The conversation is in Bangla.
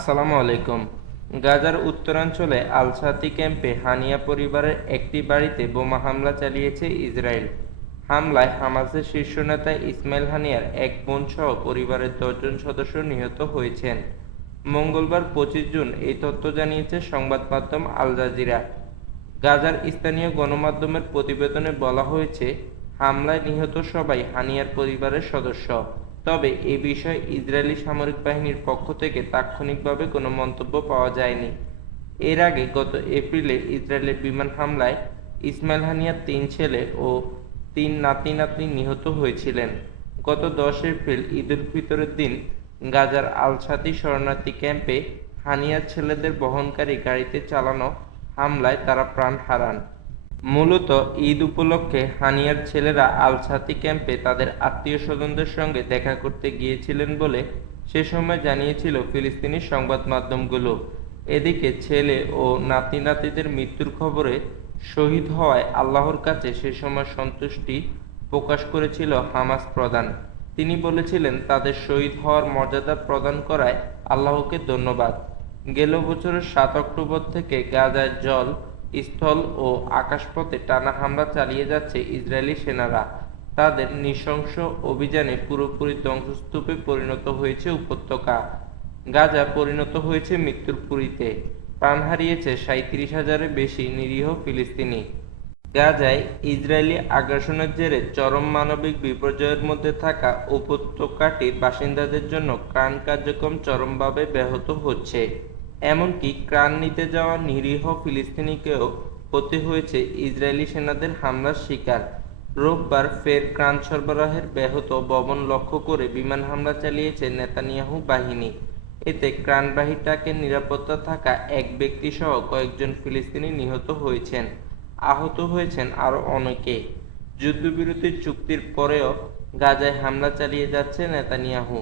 আসসালামু আলাইকুম। গাজার উত্তরাঞ্চলে আল-শাতি ক্যাম্পে হানিয়া পরিবারের একটি বাড়িতে বোমা হামলা চালিয়েছে ইসরায়েল। হামলায় হামাসের শীর্ষ নেতা ইসমাইল হানিয়ার এক বোনসহ পরিবারের ১০ জন সদস্য নিহত হয়েছেন। মঙ্গলবার ২৫ জুন এই তথ্য জানিয়েছে সংবাদ মাধ্যম আল জাজিরা। গাজার স্থানীয় গণমাধ্যমের প্রতিবেদনে বলা হয়েছে, হামলায় নিহত সবাই হানিয়ার পরিবারের সদস্য। তবে এ বিষয়ে ইসরায়েলি সামরিক বাহিনীর পক্ষ থেকে তাৎক্ষণিকভাবে কোনো মন্তব্য পাওয়া যায়নি। এর আগে গত এপ্রিলে ইসরায়েলের বিমান হামলায় ইসমাইল হানিয়ার ৩ ছেলে ও ৩ নাতি-নাতনি নিহত হয়েছিলেন। গত ১০ এপ্রিল ঈদুল ফিতরের দিন গাজার আল-শাতি শরণার্থী ক্যাম্পে হানিয়ার ছেলেদের বহনকারী গাড়িতে চালানো হামলায় তারা প্রাণ হারান। মূলত ঈদ উপলক্ষে হানিয়ার ছেলেরা আল-শাতি ক্যাম্পে তাদের আত্মীয়-স্বজনদের সঙ্গে দেখা করতে গিয়েছিলেন বলে সে সময় জানিয়েছিল ফিলিস্তিনি সংবাদ মাধ্যমগুলো। এদিকে ছেলে ও নাতি-নাতিদের মৃত্যুর খবরে শহীদ হওয়ায় আল্লাহর কাছে সে সময় সন্তুষ্টি প্রকাশ করেছিল হামাস প্রধান। তিনি বলেছিলেন, তাদের শহীদ হওয়ার মর্যাদা প্রদান করায় আল্লাহকে ধন্যবাদ। গেল বছরের ৭ অক্টোবর থেকে গাজায় জল, স্থল ও আকাশপথে টানা হামলা চালিয়ে যাচ্ছে ইসরায়েলি সেনারা। তাদের নৃশংস অভিযানে পুরোপুরি ধ্বংসস্তূপে পরিণত হয়েছে উপত্যকা। গাজা পরিণত হয়েছে মৃত্যুর পুরীতে। প্রাণ হারিয়েছে ৩৭,০০০-এর বেশি নিরীহ ফিলিস্তিনি। গাজায় ইসরায়েলি আগ্রাসনের জেরে চরম মানবিক বিপর্যয়ের মধ্যে থাকা উপত্যকাটির বাসিন্দাদের জন্য ত্রাণ কার্যক্রম চরমভাবে ব্যাহত হচ্ছে। এমনকি ত্রাণ নিতে যাওয়া নিরীহ ফিলিস্তিনিকেও হতে হয়েছে ইসরায়েলি সেনাদের হামলার শিকার। রোববার ফের ত্রাণ সরবরাহের ব্যাহত ভবন লক্ষ্য করে বিমান হামলা চালিয়েছে নেতানিয়াহু বাহিনী। এতে ত্রাণবাহী ট্রাকের নিরাপত্তা থাকা এক ব্যক্তিসহ কয়েকজন ফিলিস্তিনি নিহত হয়েছেন। আহত হয়েছেন আরও অনেকে। যুদ্ধবিরতির চুক্তির পরেও গাজায় হামলা চালিয়ে যাচ্ছে নেতানিয়াহু।